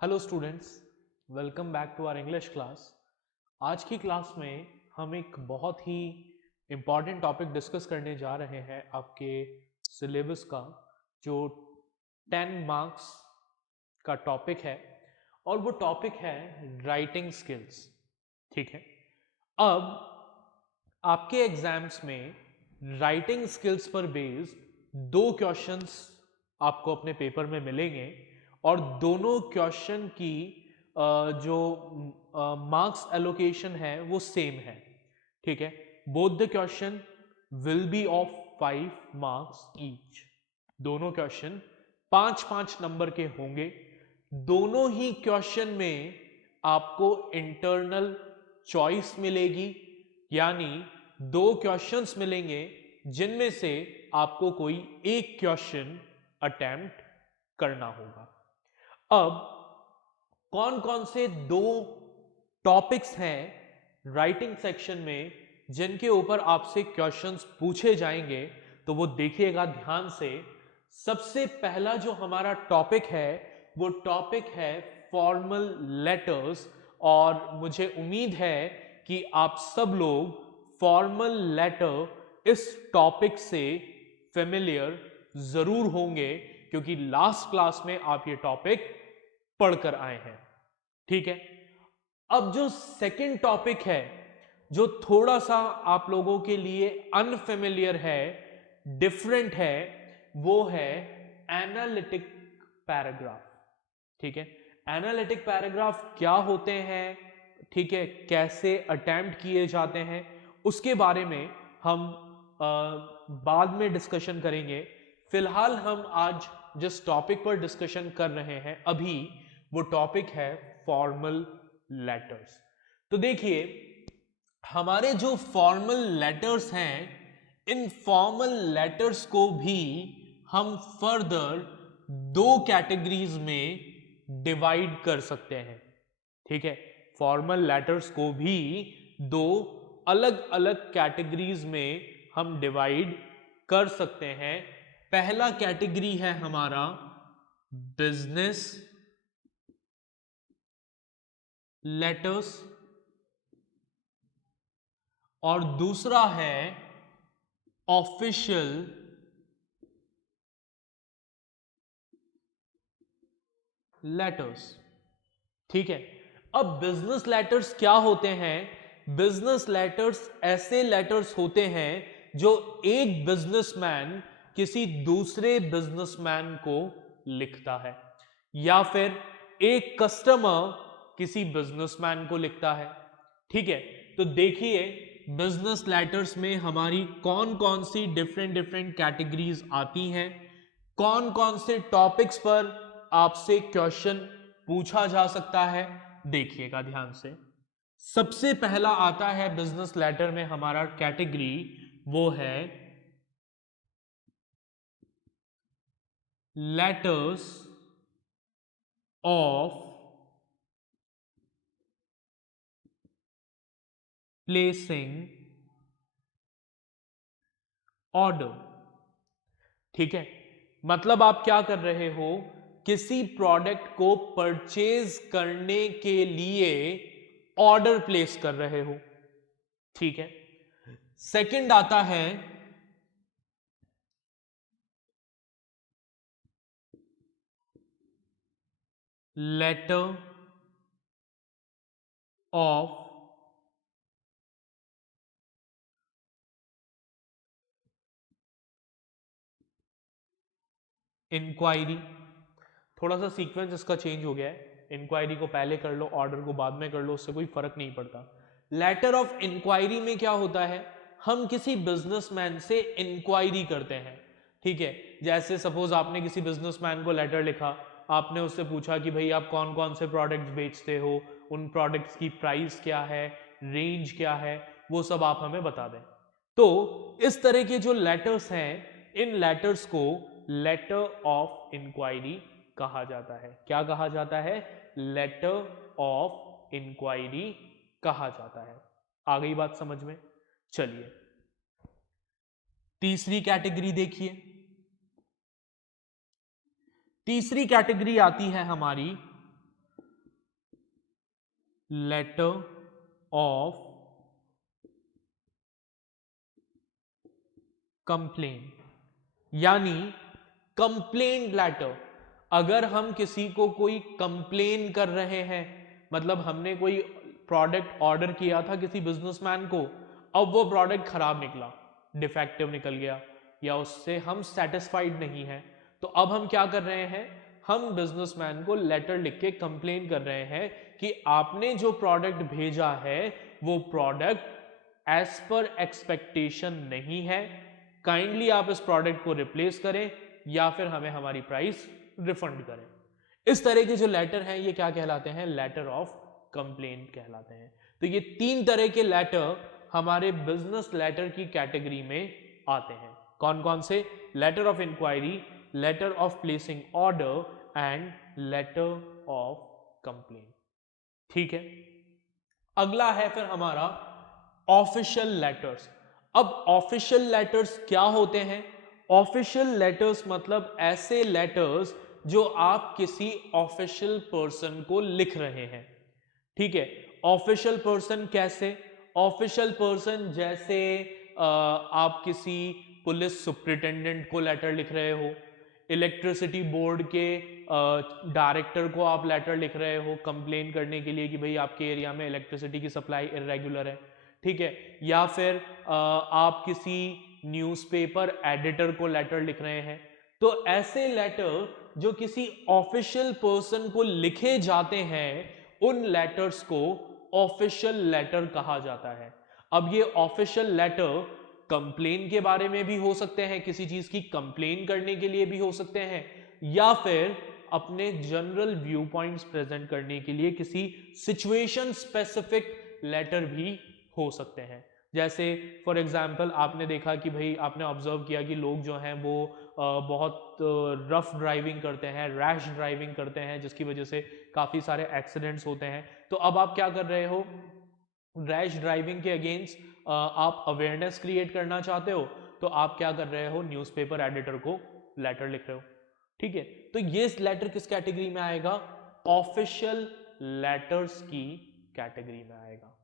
Hello students, welcome back to our English class. आज की class में हम एक बहुत ही इम्पॉर्टेंट टॉपिक डिस्कस करने जा रहे हैं आपके सिलेबस का, जो 10 मार्क्स का टॉपिक है और वो टॉपिक है राइटिंग स्किल्स। ठीक है, अब आपके एग्जाम्स में राइटिंग स्किल्स पर बेस्ड 2 क्वेश्चंस आपको अपने पेपर में मिलेंगे और दोनों क्वेश्चन की जो मार्क्स एलोकेशन है वो सेम है। ठीक है, both the question will be of 5 marks each. दोनों क्वेश्चन 5-5 नंबर के होंगे। दोनों ही क्वेश्चन में आपको इंटरनल चॉइस मिलेगी, यानी 2 क्वेश्चंस मिलेंगे जिनमें से आपको कोई एक क्वेश्चन अटेम्प्ट करना होगा। अब कौन कौन से 2 टॉपिक्स हैं राइटिंग सेक्शन में जिनके ऊपर आपसे क्वेश्चंस पूछे जाएंगे, तो वो देखिएगा ध्यान से। सबसे पहला जो हमारा टॉपिक है वो टॉपिक है फॉर्मल लेटर्स, और मुझे उम्मीद है कि आप सब लोग फॉर्मल लेटर इस टॉपिक से फेमिलियर जरूर होंगे, क्योंकि लास्ट क्लास में आप ये टॉपिक पढ़कर आए हैं। ठीक है, अब जो सेकंड टॉपिक है जो थोड़ा सा आप लोगों के लिए अनफेमिलियर है, डिफरेंट है, वो है एनालिटिक पैराग्राफ। ठीक है, एनालिटिक पैराग्राफ क्या होते हैं, ठीक है, कैसे अटेम्प्ट किए जाते हैं, उसके बारे में हम बाद में डिस्कशन करेंगे। फिलहाल हम आज जिस टॉपिक पर डिस्कशन कर रहे हैं अभी, वो टॉपिक है फॉर्मल लेटर्स। तो देखिए, हमारे जो फॉर्मल लेटर्स हैं, इन फॉर्मल लेटर्स को भी हम फर्दर 2 कैटेगरीज में डिवाइड कर सकते हैं। ठीक है, फॉर्मल लेटर्स को भी 2 अलग अलग कैटेगरीज में हम डिवाइड कर सकते हैं। पहला कैटेगरी है हमारा बिजनेस लेटर्स और दूसरा है ऑफिशियल लेटर्स। ठीक है, अब बिजनेस लेटर्स क्या होते हैं? बिजनेस लेटर्स ऐसे लेटर्स होते हैं जो एक बिजनेसमैन किसी दूसरे बिजनेसमैन को लिखता है, या फिर एक कस्टमर किसी बिजनेसमैन को लिखता है। ठीक है, तो देखिए बिजनेस लेटर्स में हमारी कौन कौन सी डिफरेंट डिफरेंट कैटेगरीज आती हैं, कौन कौन से टॉपिक्स पर आपसे क्वेश्चन पूछा जा सकता है। देखिएगा ध्यान से। सबसे पहला आता है बिजनेस लेटर में हमारा कैटेगरी, वो है लेटर्स ऑफ प्लेसिंग ऑर्डर। ठीक है, मतलब आप क्या कर रहे हो, किसी प्रोडक्ट को परचेज करने के लिए ऑर्डर प्लेस कर रहे हो। ठीक है, सेकंड आता है लेटर ऑफ इंक्वायरी। थोड़ा सा सीक्वेंस इसका चेंज हो गया है, इंक्वायरी को पहले कर लो, ऑर्डर को बाद में कर लो, उससे कोई फर्क नहीं पड़ता। लेटर ऑफ इंक्वायरी में क्या होता है, हम किसी बिजनेसमैन से इंक्वायरी करते हैं। ठीक है, जैसे सपोज आपने किसी बिजनेसमैन को लेटर लिखा, आपने उससे पूछा कि भाई आप कौन कौन से प्रोडक्ट्स बेचते हो, उन प्रोडक्ट्स की प्राइस क्या है, रेंज क्या है, वो सब आप हमें बता दें। तो इस तरह के जो लेटर्स हैं, इन लेटर्स को लेटर ऑफ इंक्वायरी कहा जाता है। क्या कहा जाता है? लेटर ऑफ इंक्वायरी कहा जाता है। आ गई बात समझ में? चलिए तीसरी कैटेगरी देखिए। तीसरी कैटेगरी आती है हमारी लेटर ऑफ कंप्लेन, यानी कंप्लेंट लेटर। अगर हम किसी को कोई कंप्लेन कर रहे हैं, मतलब हमने कोई प्रोडक्ट ऑर्डर किया था किसी बिजनेसमैन को, अब वो प्रोडक्ट खराब निकला, डिफेक्टिव निकल गया, या उससे हम सेटिस्फाइड नहीं हैं, तो अब हम क्या कर रहे हैं, हम बिजनेसमैन को लेटर लिख के कंप्लेन कर रहे हैं कि आपने जो प्रोडक्ट भेजा है वो प्रोडक्ट एज पर एक्सपेक्टेशन नहीं है, काइंडली आप इस प्रोडक्ट को रिप्लेस करें या फिर हमें हमारी प्राइस रिफंड करें। इस तरह के जो लेटर हैं ये क्या कहलाते हैं, लेटर ऑफ कंप्लेंट कहलाते हैं। तो ये 3 तरह के लेटर हमारे बिजनेस लेटर की कैटेगरी में आते हैं। कौन कौन से, letter of inquiry, letter of placing order and letter of complaint. ठीक है, अगला है फिर हमारा ऑफिशियल लेटर्स। अब ऑफिशियल लेटर्स क्या होते हैं, ऑफिशियल लेटर्स मतलब ऐसे लेटर्स जो आप किसी ऑफिशियल पर्सन को लिख रहे हैं। ठीक है, ऑफिशियल पर्सन कैसे, ऑफिशियल पर्सन जैसे आप किसी पुलिस सुप्रिटेंडेंट को लेटर लिख रहे हो, इलेक्ट्रिसिटी बोर्ड के डायरेक्टर को आप लेटर लिख रहे हो कंप्लेन करने के लिए कि भाई आपके एरिया में इलेक्ट्रिसिटी की सप्लाई इरेगुलर है। ठीक है, या फिर आप किसी न्यूज़पेपर एडिटर को लेटर लिख रहे हैं। तो ऐसे लेटर जो किसी ऑफिशियल पर्सन को लिखे जाते हैं उन लेटर्स को ऑफिशियल लेटर कहा जाता है। अब ये ऑफिशियल लेटर कंप्लेन के बारे में भी हो सकते हैं, किसी चीज की कंप्लेन करने के लिए भी हो सकते हैं, या फिर अपने जनरल व्यू पॉइंट्स प्रेजेंट करने के लिए किसी सिचुएशन स्पेसिफिक लेटर भी हो सकते हैं। जैसे फॉर एग्जांपल आपने देखा कि भाई आपने ऑब्जर्व किया कि लोग जो हैं वो बहुत रफ ड्राइविंग करते हैं, रैश ड्राइविंग करते हैं, जिसकी वजह से काफ़ी सारे एक्सीडेंट्स होते हैं। तो अब आप क्या कर रहे हो, रैश ड्राइविंग के अगेंस्ट आप अवेयरनेस क्रिएट करना चाहते हो, तो आप क्या कर रहे हो, न्यूज़पेपर एडिटर को लेटर लिख रहे हो। ठीक है, तो ये लेटर किस कैटेगरी में आएगा, ऑफिशियल लेटर्स की कैटेगरी में आएगा।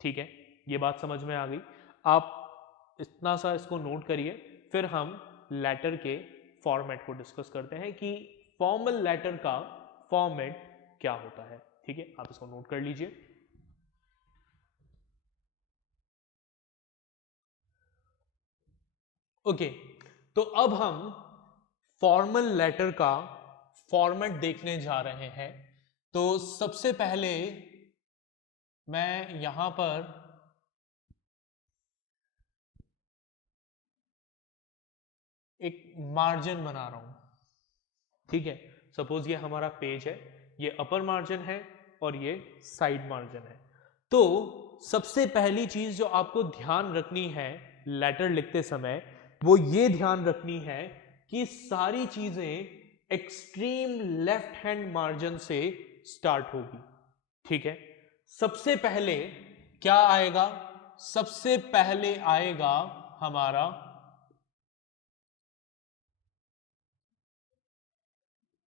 ठीक है, ये बात समझ में आ गई। आप इतना सा इसको नोट करिए, फिर हम लेटर के फॉर्मेट को डिस्कस करते हैं कि फॉर्मल लेटर का फॉर्मेट क्या होता है। ठीक है, आप इसको नोट कर लीजिए। ओके, तो अब हम फॉर्मल लेटर का फॉर्मेट देखने जा रहे हैं। तो सबसे पहले मैं यहां पर एक मार्जिन बना रहा हूं। ठीक है, सपोज ये हमारा पेज है, ये अपर मार्जिन है और ये साइड मार्जिन है। तो सबसे पहली चीज जो आपको ध्यान रखनी है लेटर लिखते समय, वो ये ध्यान रखनी है कि सारी चीजें एक्सट्रीम लेफ्ट हैंड मार्जिन से स्टार्ट होगी। ठीक है, सबसे पहले क्या आएगा, सबसे पहले आएगा हमारा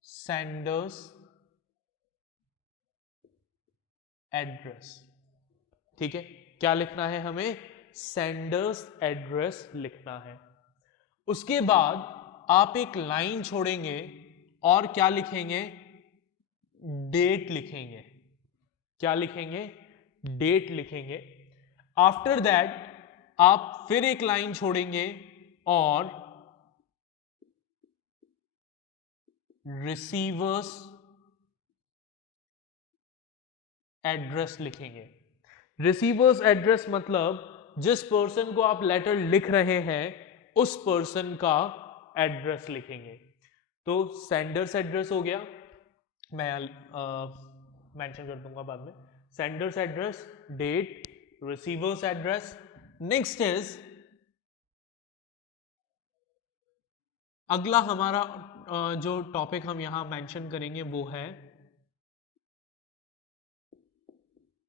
सेंडर्स एड्रेस। ठीक है, क्या लिखना है हमें, सेंडर्स एड्रेस लिखना है। उसके बाद आप एक लाइन छोड़ेंगे और क्या लिखेंगे, डेट लिखेंगे। क्या लिखेंगे, डेट लिखेंगे। आफ्टर दैट आप फिर एक लाइन छोड़ेंगे और रिसीवर्स एड्रेस लिखेंगे। रिसीवर्स एड्रेस मतलब जिस पर्सन को आप लेटर लिख रहे हैं उस पर्सन का एड्रेस लिखेंगे। तो सेंडर्स एड्रेस हो गया, मैं मेंशन कर दूंगा बाद में, sender's address, date, receiver's address. Next is, अगला हमारा जो टॉपिक हम यहां मेंशन करेंगे वो है,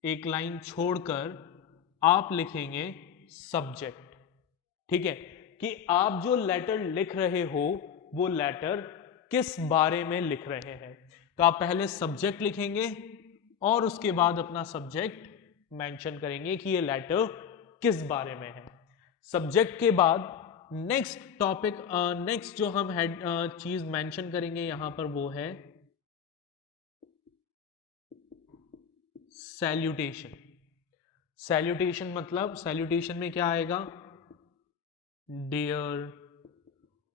एक लाइन छोड़कर आप लिखेंगे सब्जेक्ट। ठीक है, कि आप जो लेटर लिख रहे हो वो लेटर किस बारे में लिख रहे हैं। तो आप पहले सब्जेक्ट लिखेंगे और उसके बाद अपना सब्जेक्ट मेंशन करेंगे कि ये लेटर किस बारे में है। सब्जेक्ट के बाद नेक्स्ट टॉपिक, नेक्स्ट जो हम हेड चीज मेंशन करेंगे यहां पर वो है सैल्यूटेशन। सैल्यूटेशन मतलब सैल्यूटेशन में क्या आएगा, डियर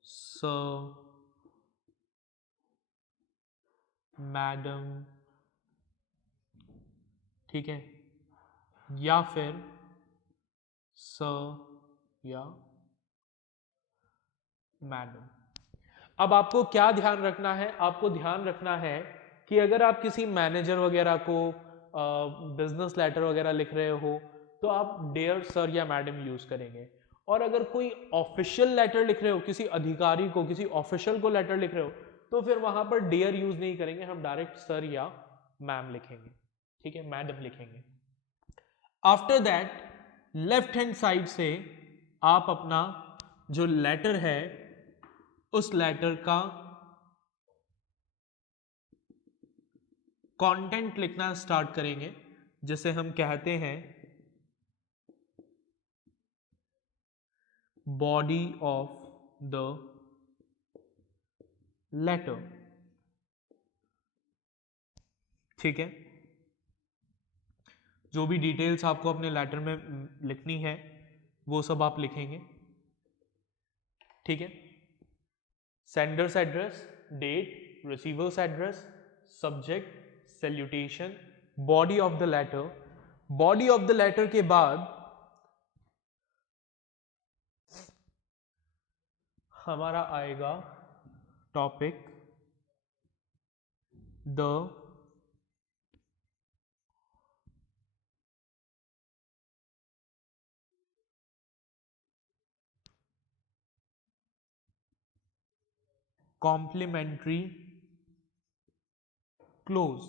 सर, मैडम, ठीक है, या फिर सर या मैडम। अब आपको क्या ध्यान रखना है, आपको ध्यान रखना है कि अगर आप किसी मैनेजर वगैरह को बिजनेस लेटर वगैरह लिख रहे हो तो आप डियर सर या मैडम यूज करेंगे, और अगर कोई ऑफिशियल लेटर लिख रहे हो, किसी अधिकारी को, किसी ऑफिशियल को लेटर लिख रहे हो, तो फिर वहां पर डियर यूज नहीं करेंगे, हम डायरेक्ट सर या मैम लिखेंगे, ठीक है, मैडम लिखेंगे। After that left hand side से आप अपना जो लेटर है उस लेटर का कंटेंट लिखना स्टार्ट करेंगे, जिसे हम कहते हैं बॉडी ऑफ द लेटर, ठीक है। जो भी डिटेल्स आपको अपने लेटर में लिखनी है वो सब आप लिखेंगे, ठीक है। Sender's address, date, receiver's address, subject, salutation, body of the letter. Body of the letter के बाद हमारा आएगा टॉपिक द कॉम्प्लीमेंट्री क्लोज,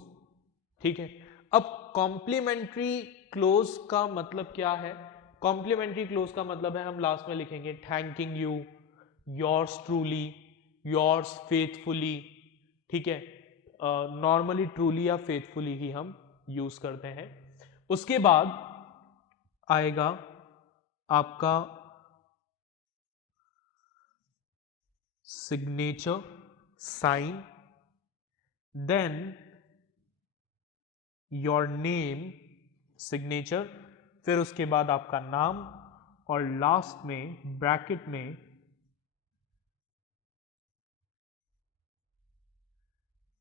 ठीक है। अब कॉम्प्लीमेंट्री क्लोज का मतलब क्या है, कॉम्प्लीमेंट्री क्लोज का मतलब है हम लास्ट में लिखेंगे thanking you, yours truly, yours faithfully, ठीक है। नॉर्मली ट्रूली या फेथफुली ही हम यूज करते हैं। उसके बाद आएगा आपका signature, sign, then your name, signature, फिर उसके बाद आपका नाम, और लास्ट में ब्रैकेट में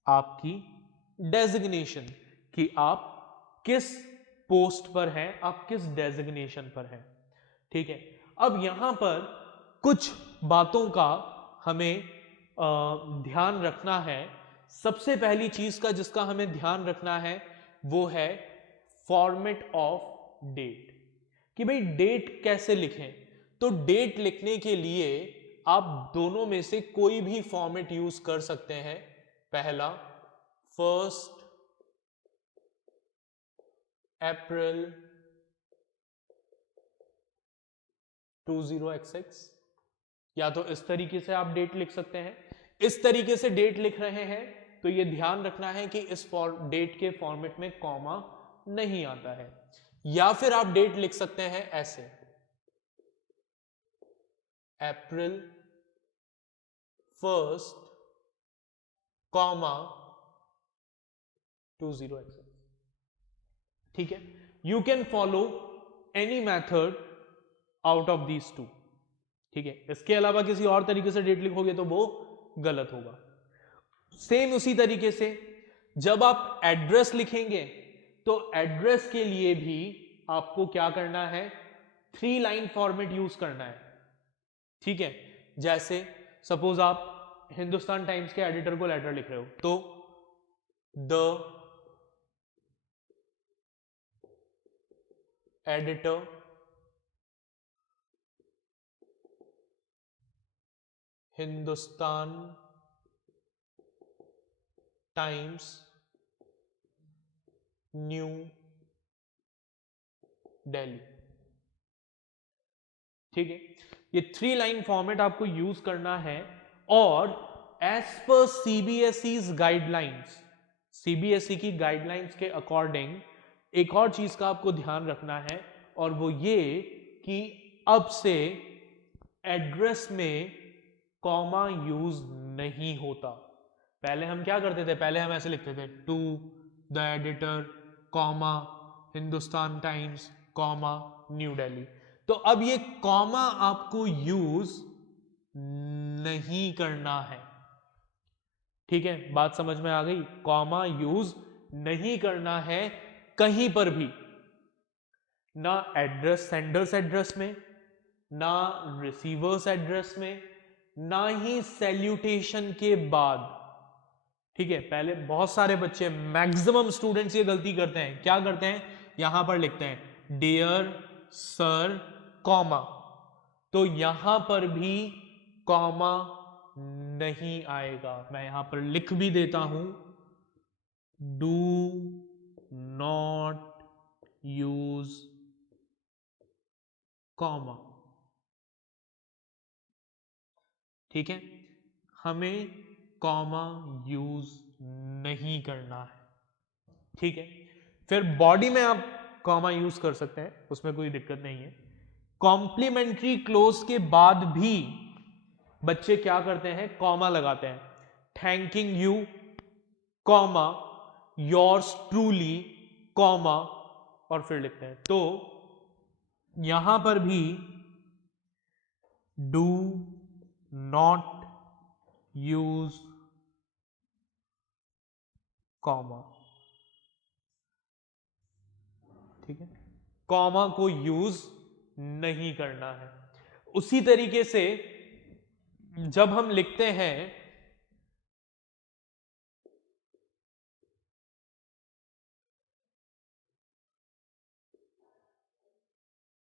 आपकी डेजिग्नेशन कि आप किस पोस्ट पर हैं, आप किस डेजिग्नेशन पर हैं, ठीक है। अब यहां पर कुछ बातों का हमें ध्यान रखना है। सबसे पहली चीज का जिसका हमें ध्यान रखना है वो है फॉर्मेट ऑफ डेट, कि भाई डेट कैसे लिखें। तो डेट लिखने के लिए आप दोनों में से कोई भी फॉर्मेट यूज कर सकते हैं। पहला 1 अप्रैल 20XX, या तो इस तरीके से आप डेट लिख सकते हैं। इस तरीके से डेट लिख रहे हैं तो यह ध्यान रखना है कि इस डेट के फॉर्मेट में कॉमा नहीं आता है। या फिर आप डेट लिख सकते हैं ऐसे, अप्रैल 1 कॉमा 20XX, ठीक है। You can follow any method out of these two, ठीक है। इसके अलावा किसी और तरीके से डेट लिखोगे तो वो गलत होगा। सेम उसी तरीके से जब आप एड्रेस लिखेंगे तो एड्रेस के लिए भी आपको क्या करना है, 3 लाइन फॉर्मेट यूज करना है, ठीक है। जैसे सपोज आप हिंदुस्तान टाइम्स के एडिटर को लेटर लिख रहे हो तो the editor Hindustan times new Delhi, ठीक है। ये 3 लाइन फॉर्मेट आपको यूज करना है, और एज पर सीबीएसई's गाइडलाइंस सीबीएसई की गाइडलाइंस के अकॉर्डिंग एक और चीज का आपको ध्यान रखना है, और वो ये कि अब से एड्रेस में कॉमा यूज नहीं होता। पहले हम क्या करते थे, पहले हम ऐसे लिखते थे to the editor comma Hindustan Times comma New Delhi. तो अब ये कॉमा आपको यूज नहीं करना है। ठीक है, बात समझ में आ गई? कॉमा यूज नहीं करना है कहीं पर भी, ना एड्रेस सेंडर्स एड्रेस में, ना रिसीवर्स एड्रेस में, ना ही सैल्यूटेशन के बाद। ठीक है, पहले बहुत सारे बच्चे, मैक्सिमम स्टूडेंट्स ये गलती करते हैं। क्या करते हैं, यहां पर लिखते हैं डियर सर कॉमा, तो यहां पर भी कॉमा नहीं आएगा। मैं यहां पर लिख भी देता हूं, डू नॉट यूज कॉमा। ठीक है, हमें कॉमा यूज नहीं करना है। ठीक है, फिर बॉडी में आप कॉमा यूज कर सकते हैं, उसमें कोई दिक्कत नहीं है। कॉम्प्लीमेंट्री क्लोज के बाद भी बच्चे क्या करते हैं, कॉमा लगाते हैं। Thanking you comma yours truly comma, और फिर लिखते हैं। तो यहां पर भी डू नॉट यूज कॉमा। ठीक है, कॉमा को यूज नहीं करना है। उसी तरीके से जब हम लिखते हैं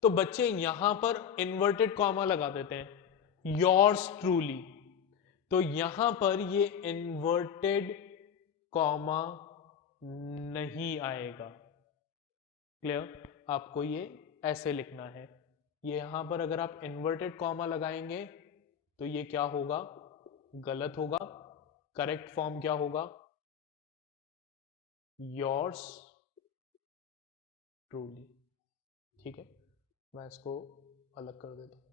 तो बच्चे यहां पर इन्वर्टेड कॉमा लगा देते हैं, योर्स ट्रूली। तो यहां पर ये इन्वर्टेड कॉमा नहीं आएगा। क्लियर? आपको ये ऐसे लिखना है। ये यहां पर अगर आप इन्वर्टेड कॉमा लगाएंगे तो ये क्या होगा, गलत होगा। करेक्ट फॉर्म क्या होगा, योर्स ट्रूली। ठीक है, मैं इसको अलग कर देता हूं।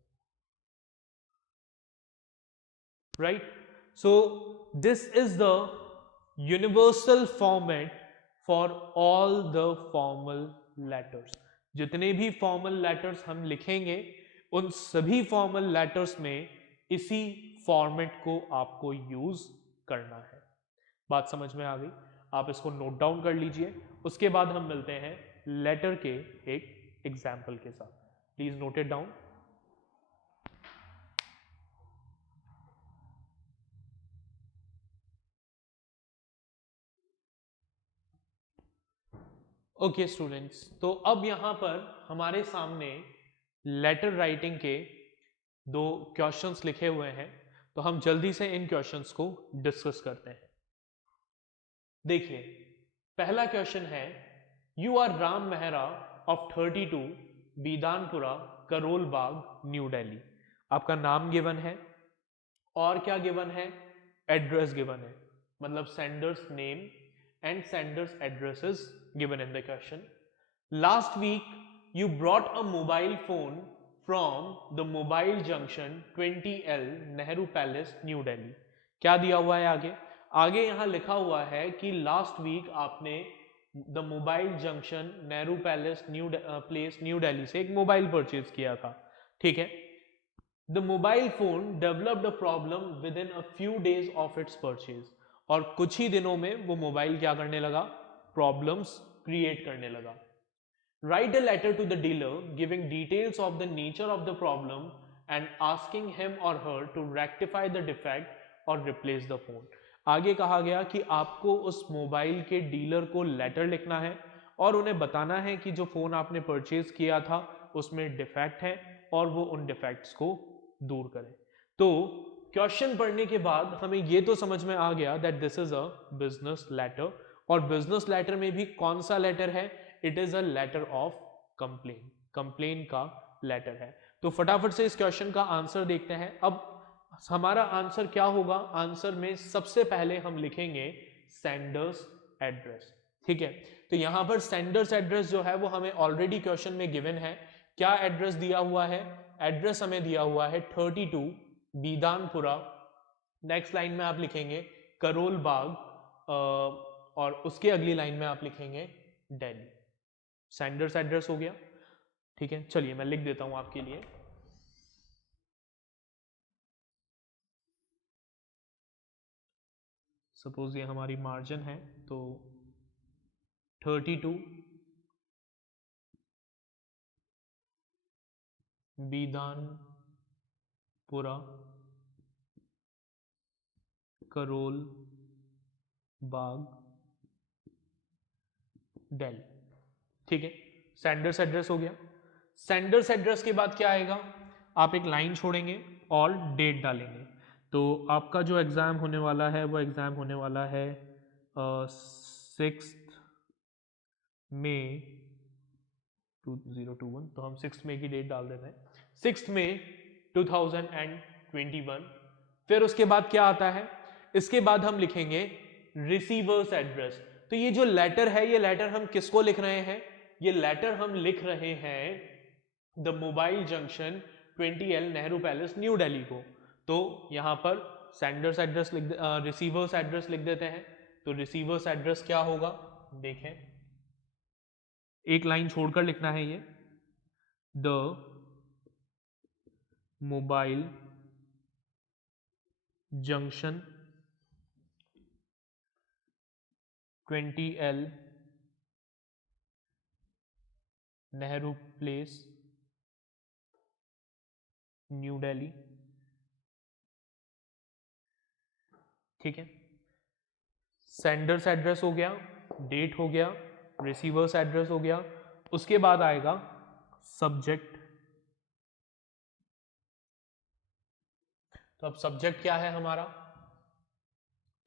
Right? So this is the universal format for all the formal letters. जितने भी formal letters हम लिखेंगे उन सभी formal letters में इसी format को आपको use करना है। बात समझ में आ गई? आप इसको नोट डाउन कर लीजिए, उसके बाद हम मिलते हैं लेटर के एक एग्जाम्पल के साथ। Please note it down. Okay students, तो अब यहाँ पर हमारे सामने लेटर राइटिंग के दो क्वेश्चंस लिखे हुए हैं, तो हम जल्दी से इन क्वेश्चंस को डिस्कस करते हैं। देखिए, पहला क्वेश्चन है, you are Ram Mehra of 32 Beadonpura Karol Bagh New Delhi. आपका नाम गिवन है और क्या गिवन है, एड्रेस गिवन है, मतलब sender's name and sender's address is given in the question. Last week you brought a mobile phone from the mobile junction 20L Nehru Palace New Delhi. क्या दिया हुआ है आगे? आगे यहां लिखा हुआ है कि लास्ट वीक आपने the mobile junction Nehru palace new Delhi से एक मोबाइल परचेज किया था। ठीक है, the mobile phone developed a problem with in a few days of its purchase, और कुछ ही दिनों में वो मोबाइल क्या करने लगा, प्रॉब्लम्स क्रिएट करने लगा। Write a letter to the dealer giving details of the nature of the problem and asking him or her to rectify the defect or replace the phone. आगे कहा गया कि आपको उस मोबाइल के डीलर को लेटर लिखना है और उन्हें बताना है कि जो फोन आपने परचेज किया था उसमें डिफेक्ट है और वो उन डिफेक्ट्स को दूर करें। तो क्वेश्चन पढ़ने के बाद हमें ये तो समझ में आ गया that this is a business letter, और बिजनेस लेटर में भी कौन सा लेटर है, it is a letter of complain, complain का लेटर है। तो फटाफट से इस क्वेश्चन का आंसर देखते हैं। अब हमारा आंसर क्या होगा, आंसर में सबसे पहले हम लिखेंगे सेंडर्स एड्रेस। ठीक है, तो यहां पर सेंडर्स एड्रेस जो है वो हमें ऑलरेडी क्वेश्चन में गिवन है। क्या एड्रेस दिया हुआ है? एड्रेस हमें दिया हुआ है 32 बीदानपुरा, नेक्स्ट लाइन में आप लिखेंगे करोल बाग, और उसके अगली लाइन में आप लिखेंगे दिल्ली। सेंडर्स एड्रेस हो गया। ठीक है, चलिए मैं लिख देता हूं आपके लिए। सपोज ये हमारी मार्जिन है, तो 32 बीदानपुरा करोल बाग दिल्ली। ठीक है, सेंडर्स एड्रेस हो गया। सेंडर्स एड्रेस के बाद क्या आएगा? आप एक लाइन छोड़ेंगे और डेट डालेंगे। तो आपका जो एग्ज़ाम होने वाला है वो एग्ज़ाम होने वाला है 6 मई 2021, तो हम 6 मई की डेट डाल देते हैं, 6 मई 2021। फिर उसके बाद क्या आता है? इसके बाद हम लिखेंगे रिसीवर्स एड्रेस। तो ये जो लेटर है, ये लेटर हम किसको लिख रहे हैं? ये लेटर हम लिख रहे हैं the mobile junction 20L Nehru palace new Delhi को। तो यहां पर सेंडर्स एड्रेस लिख, रिसीवर्स एड्रेस लिख देते हैं। तो रिसीवर्स एड्रेस क्या होगा? देखें, एक लाइन छोड़कर लिखना है ये, the mobile junction 20L Nehru place new Delhi. ठीक है, सेंडर्स एड्रेस हो गया, डेट हो गया, रिसीवर्स एड्रेस हो गया। उसके बाद आएगा सब्जेक्ट। तो अब सब्जेक्ट क्या है हमारा?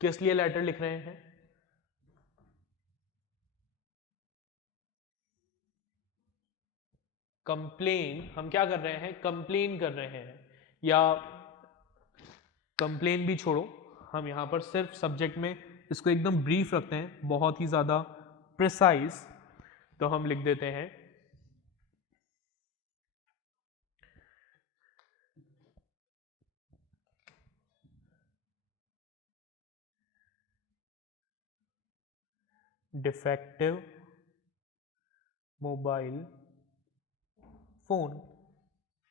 किस लिए लेटर लिख रहे हैं? कंप्लेन। हम क्या कर रहे हैं? कंप्लेन कर रहे हैं, या कंप्लेन भी छोड़ो, हम यहां पर सिर्फ सब्जेक्ट में इसको एकदम ब्रीफ रखते हैं, बहुत ही ज्यादा प्रिसाइज। तो हम लिख देते हैं डिफेक्टिव मोबाइल फोन।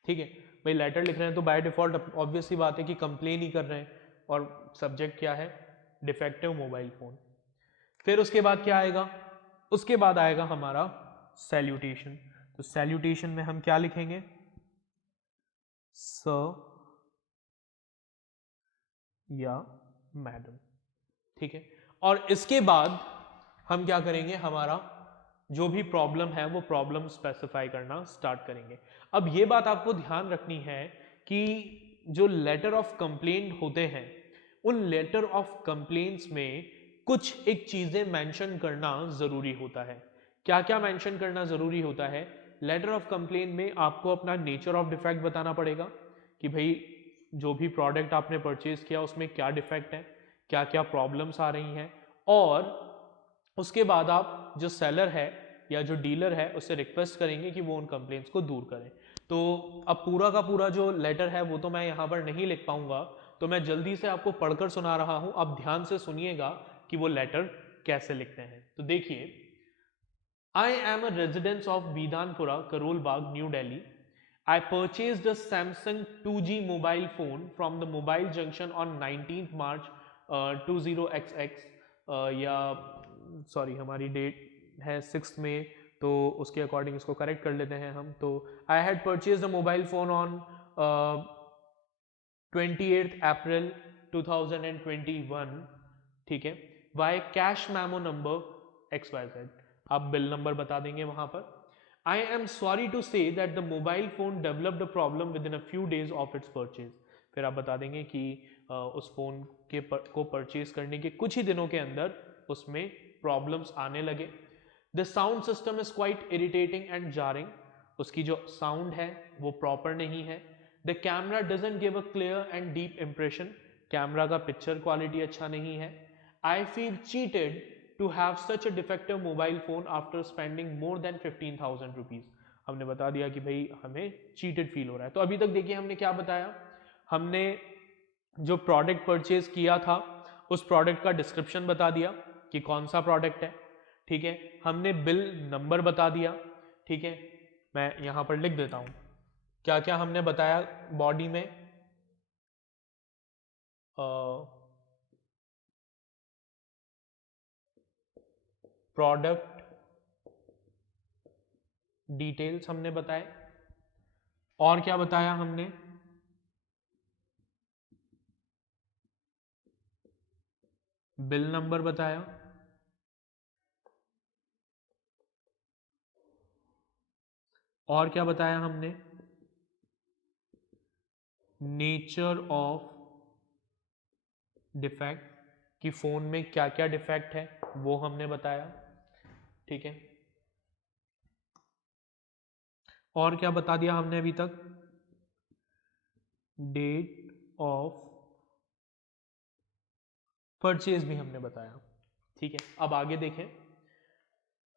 ठीक है भाई, लेटर लिख रहे हैं तो बाय डिफॉल्ट ऑब्वियस सी बात है कि कंप्लेन ही कर रहे हैं, और सब्जेक्ट क्या है? Defective mobile phone. फिर उसके बाद क्या आएगा? उसके बाद आएगा हमारा सैल्यूटेशन। तो सैल्यूटेशन में हम क्या लिखेंगे? सर या मैडम। ठीक है, और इसके बाद हम क्या करेंगे? हमारा जो भी प्रॉब्लम है वो प्रॉब्लम स्पेसिफाई करना स्टार्ट करेंगे। अब ये बात आपको ध्यान रखनी है कि जो लेटर ऑफ कंप्लेंट होते हैं, उन लेटर ऑफ कंप्लेंट्स में कुछ एक चीजें मेंशन करना जरूरी होता है। क्या क्या मेंशन करना जरूरी होता है? लेटर ऑफ कंप्लेंट में आपको अपना नेचर ऑफ डिफेक्ट बताना पड़ेगा कि भाई जो भी प्रोडक्ट आपने परचेज किया उसमें क्या डिफेक्ट है, क्या क्या प्रॉब्लम्स आ रही हैं, और उसके बाद आप जो सेलर है या जो डीलर है उससे रिक्वेस्ट करेंगे कि वो उन कंप्लेंट्स को दूर करें। तो अब पूरा का पूरा जो लेटर है वो तो मैं यहाँ पर नहीं लिख पाऊंगा, तो मैं जल्दी से आपको पढ़कर सुना रहा हूँ, आप ध्यान से सुनिएगा कि वो लेटर कैसे लिखते हैं। तो देखिए, I am a resident of Bidanpura, Karol Bagh, New Delhi. I purchased a Samsung 2G mobile phone from the mobile junction on 19th March 20XX, या सॉरी हमारी डेट है 6 में, तो उसके अकॉर्डिंग इसको करेक्ट कर लेते हैं हम। तो I had purchase the mobile phone on 28th April 2021। ठीक है, by cash memo number XYZ। आप बिल नंबर बता देंगे वहां पर। I am sorry to say that the mobile phone developed a problem within a few days of its purchase। फिर आप बता देंगे कि उस फोन को परचेज करने के कुछ ही दिनों के अंदर उसमें प्रॉब्लम्स आने लगे। The sound system is quite irritating and jarring. उसकी जो साउंड है वो प्रॉपर नहीं है। The camera doesn't give a clear and deep impression. Camera का पिक्चर क्वालिटी अच्छा नहीं है। I feel cheated to have such a defective mobile phone after spending more than 15,000 rupees. हमने बता दिया कि भाई हमें चीटेड फील हो रहा है। तो अभी तक देखिए हमने क्या बताया, हमने जो प्रोडक्ट परचेज किया था उस प्रोडक्ट का डिस्क्रिप्शन बता दिया कि कौन सा प्रोडक्ट है, ठीक है। हमने बिल नंबर बता दिया, ठीक है। मैं यहां पर लिख देता हूं क्या क्या हमने बताया बॉडी में। प्रोडक्ट डिटेल्स हमने बताए, और क्या बताया हमने, बिल नंबर बताया, और क्या बताया हमने, नेचर ऑफ डिफेक्ट कि फोन में क्या क्या डिफेक्ट है वो हमने बताया, ठीक है। और क्या बता दिया हमने अभी तक, डेट ऑफ परचेज भी हमने बताया, ठीक है। अब आगे देखें,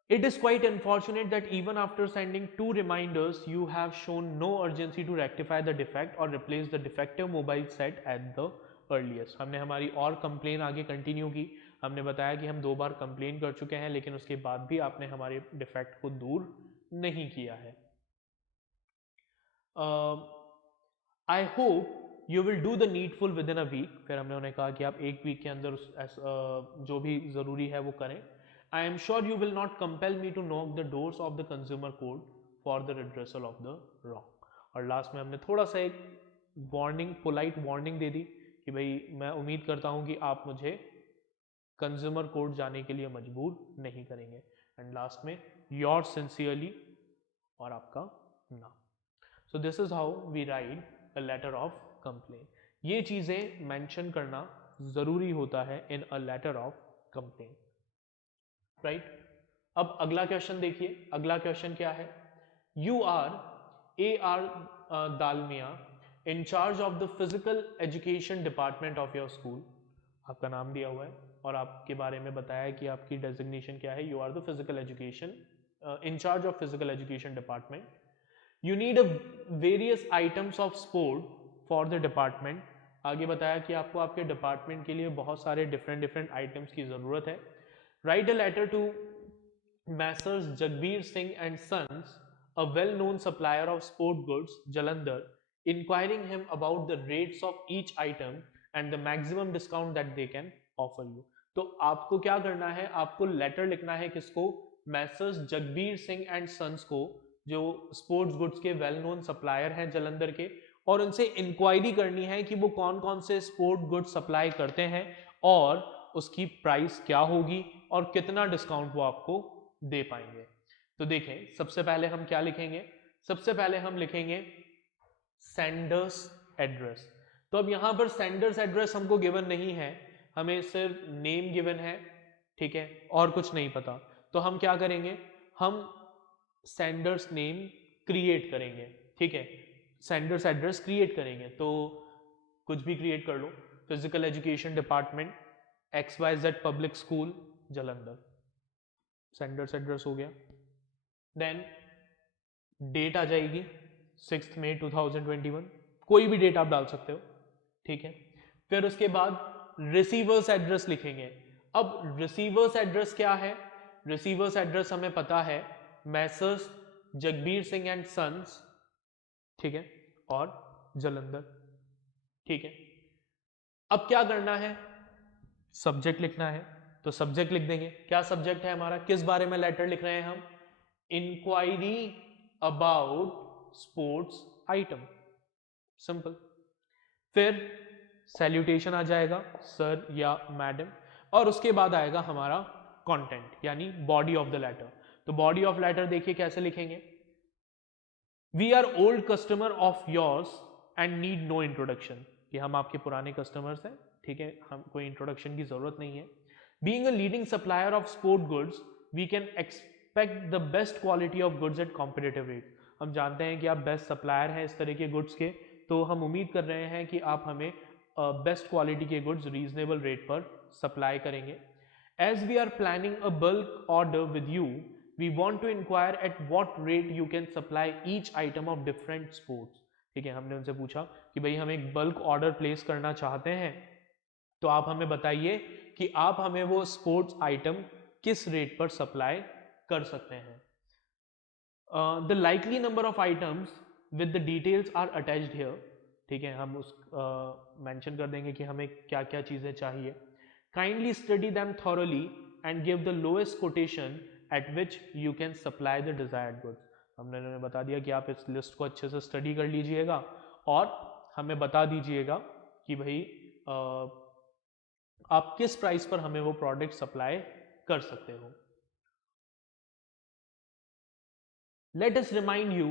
it is quite unfortunate that even after sending 2 reminders you have shown no urgency to rectify the defect or replace the defective mobile set at the earliest। हमने हमारी और कंप्लेन आगे कंटिन्यू की, हमने बताया कि हम 2 बार कंप्लेन कर चुके हैं लेकिन उसके बाद भी आपने हमारे डिफेक्ट को दूर नहीं किया है। I hope you will do the needful within a week. फिर हमने उन्हें कहा कि आप एक वीक के अंदर जो भी ज़रूरी है वो करें। I am sure you will not compel me to knock the doors of the consumer court for the redressal of the wrong. और लास्ट में हमने थोड़ा सा एक वार्निंग, पोलाइट वार्निंग दे दी कि भाई मैं उम्मीद करता हूँ कि आप मुझे कंज्यूमर कोर्ट जाने के लिए मजबूर नहीं करेंगे। एंड लास्ट में योर सिंसियरली और आपका नाम। So this is how we write a letter of complain. ये चीजें मेंशन करना जरूरी होता है in a letter of complain, right. अब अगला क्वेश्चन देखिए, अगला क्वेश्चन क्या है, you are A R Dalmia in charge of the physical education department of your school. आपका नाम दिया हुआ है और आपके बारे में बताया कि आपकी डेजिग्नेशन क्या है, you are the physical education in charge of physical education department. You need a various items of sport for the department। आगे बताया कि आपको आपके डिपार्टमेंट के लिए बहुत सारे डिफरेंट आइटम्स की ज़रूरत है। Write a letter to Messrs Jagbir Singh and sons, a well known supplier of sport goods Jalandhar, inquiring him about the rates of each item and the maximum discount that they can offer you. तो आपको क्या करना है, आपको letter लिखना है किसको, messrs Jagbir Singh and sons को, जो स्पोर्ट्स गुड्स के वेल नोन सप्लायर हैं जलंधर के, और उनसे इंक्वायरी करनी है कि वो कौन कौन से स्पोर्ट गुड्स सप्लाई करते हैं और उसकी प्राइस क्या होगी और कितना डिस्काउंट वो आपको दे पाएंगे। तो देखें सबसे पहले हम क्या लिखेंगे, सबसे पहले हम लिखेंगे सेंडर्स एड्रेस। तो अब यहां पर सेंडर्स एड्रेस हमको गिवन नहीं है, हमें सिर्फ नेम गिवन है, ठीक है, और कुछ नहीं पता। तो हम क्या करेंगे, हम सेंडर्स नेम क्रिएट करेंगे, ठीक है, सेंडर्स एड्रेस क्रिएट करेंगे। तो कुछ भी क्रिएट कर लो, physical education department XYZ public school Jalandhar, sender's address हो गया। देन डेट आ जाएगी 6 मई 2021, कोई भी डेट आप डाल सकते हो, ठीक है। फिर उसके बाद रिसीवर्स एड्रेस लिखेंगे। अब रिसीवर्स एड्रेस क्या है, रिसीवर्स एड्रेस हमें पता है messrs Jagbir Singh and sons, ठीक है, और जलंधर, ठीक है। अब क्या करना है, सब्जेक्ट लिखना है। तो सब्जेक्ट लिख देंगे, क्या सब्जेक्ट है हमारा, किस बारे में लेटर लिख रहे हैं हम, inquiry about sports item, simple. फिर सैल्यूटेशन आ जाएगा सर या मैडम, और उसके बाद आएगा हमारा कंटेंट यानी बॉडी ऑफ द लेटर। तो बॉडी ऑफ लेटर देखिए कैसे लिखेंगे, we are old customer of yours and need no introduction, कि हम आपके पुराने कस्टमर्स हैं, ठीक है, हम कोई इंट्रोडक्शन की जरूरत नहीं है। Being a leading supplier of sport goods we can expect the best quality of goods at competitive rate. हम जानते हैं कि आप बेस्ट सप्लायर हैं इस तरह के गुड्स के, तो हम उम्मीद कर रहे हैं कि आप हमें बेस्ट क्वालिटी के गुड्स रीजनेबल रेट पर सप्लाई करेंगे। As we are planning a bulk order with you, we want to inquire at what rate you can supply each item of different sports. ठीक है, हमने उनसे पूछा कि भाई हम एक बल्क ऑर्डर प्लेस करना चाहते हैं, तो आप हमें बताइए कि आप हमें वो स्पोर्ट्स आइटम किस रेट पर सप्लाई कर सकते हैं. The likely number of items with the details are attached here. ठीक है, हम उस मेंशन कर देंगे कि हमें क्या क्या चीज़ें चाहिए. Kindly study them thoroughly and give the lowest quotation eight which you can supply the desired goods. हमने उन्हें बता दिया कि आप इस लिस्ट को अच्छे से स्टडी कर लीजिएगा और हमें बता दीजिएगा कि भाई आप किस प्राइस पर हमें वो प्रोडक्ट सप्लाई कर सकते हो. Let us remind you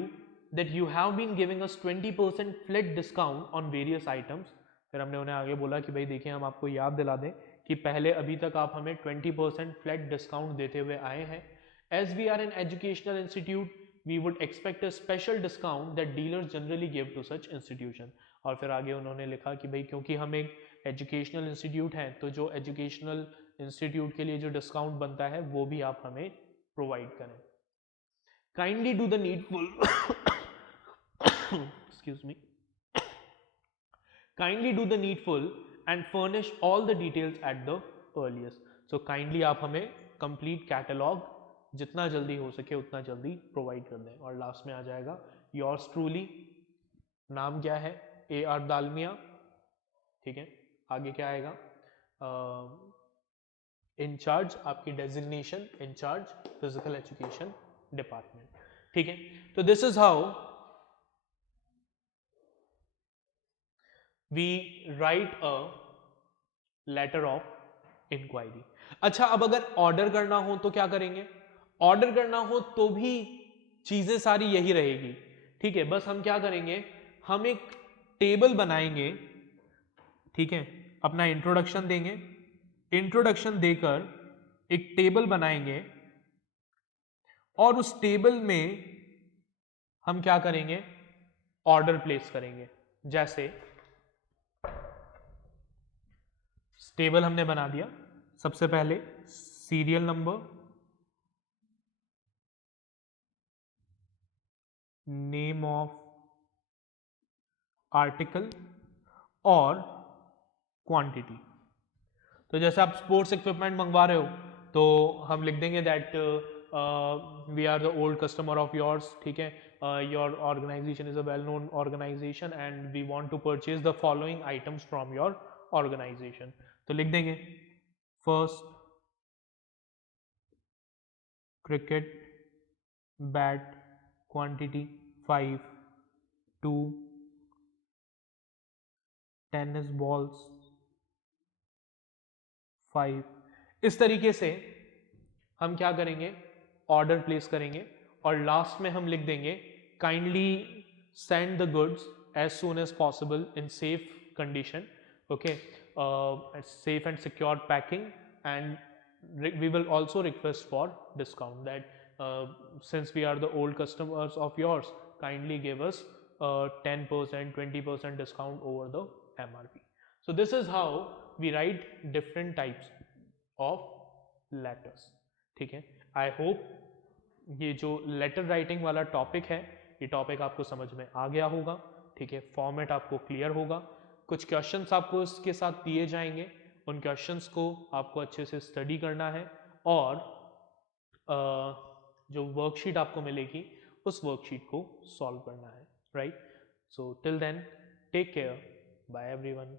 that you have been giving us 20% flat discount on various items. फिर हमने उन्हें आगे बोला कि भाई देखिए हम आपको याद दिला दें कि पहले अभी तक आप हमें 20% फ्लैट डिस्काउंट देते हुए आए हैं. As we are an educational institute, we would expect a special discount that dealers generally give to such institution. और फिर आगे उन्होंने लिखा कि भाई क्योंकि हम एक एजुकेशनल इंस्टीट्यूट हैं तो जो एजुकेशनल इंस्टीट्यूट के लिए जो डिस्काउंट बनता है वो भी आप हमें प्रोवाइड करें. Kindly do the needful excuse me. Kindly do the needful and furnish all the details at the earliest. So kindly आप हमें complete catalog जितना जल्दी हो सके उतना जल्दी प्रोवाइड कर दें. और लास्ट में आ जाएगा yours truly. नाम क्या है? AR दालमिया. ठीक है, आगे क्या आएगा? इंचार्ज, आपकी designation incharge physical education department. ठीक है, तो this is how we write a letter of inquiry. अच्छा, अब अगर ऑर्डर करना हो तो क्या करेंगे? ऑर्डर करना हो तो भी चीजें सारी यही रहेगी. ठीक है, बस हम क्या करेंगे, हम एक टेबल बनाएंगे. ठीक है, अपना इंट्रोडक्शन देंगे, इंट्रोडक्शन देकर एक टेबल बनाएंगे और उस टेबल में हम क्या करेंगे, ऑर्डर प्लेस करेंगे. जैसे टेबल हमने बना दिया, सबसे पहले serial number, name of article और क्वांटिटी. तो जैसे आप स्पोर्ट्स इक्विपमेंट मंगवा रहे हो तो हम लिख देंगे that we are the old customer of yours. ठीक है, your organization is a well known organization and we want to purchase the following items from your organization. तो लिख देंगे first cricket bat quantity 5, 2 tennis balls 5. इस तरीके से हम क्या करेंगे, ऑर्डर प्लेस करेंगे और लास्ट में हम लिख देंगे kindly send the goods as soon as possible in safe condition. Okay, safe and secure packing, and we will also request for discount that since we are the old customers of yours, kindly give us 10%, 20% discount over the MRP. So this is how we write different types of letters. ठीक है, I hope ये जो letter writing वाला topic है ये topic आपको समझ में आ गया होगा. ठीक है, फॉर्मेट आपको क्लियर होगा. कुछ क्वेश्चंस आपको इसके साथ दिए जाएंगे, उन क्वेश्चंस को आपको अच्छे से स्टडी करना है और जो वर्कशीट आपको मिलेगी उस वर्कशीट को सॉल्व करना है. Right, so till then take care, bye everyone.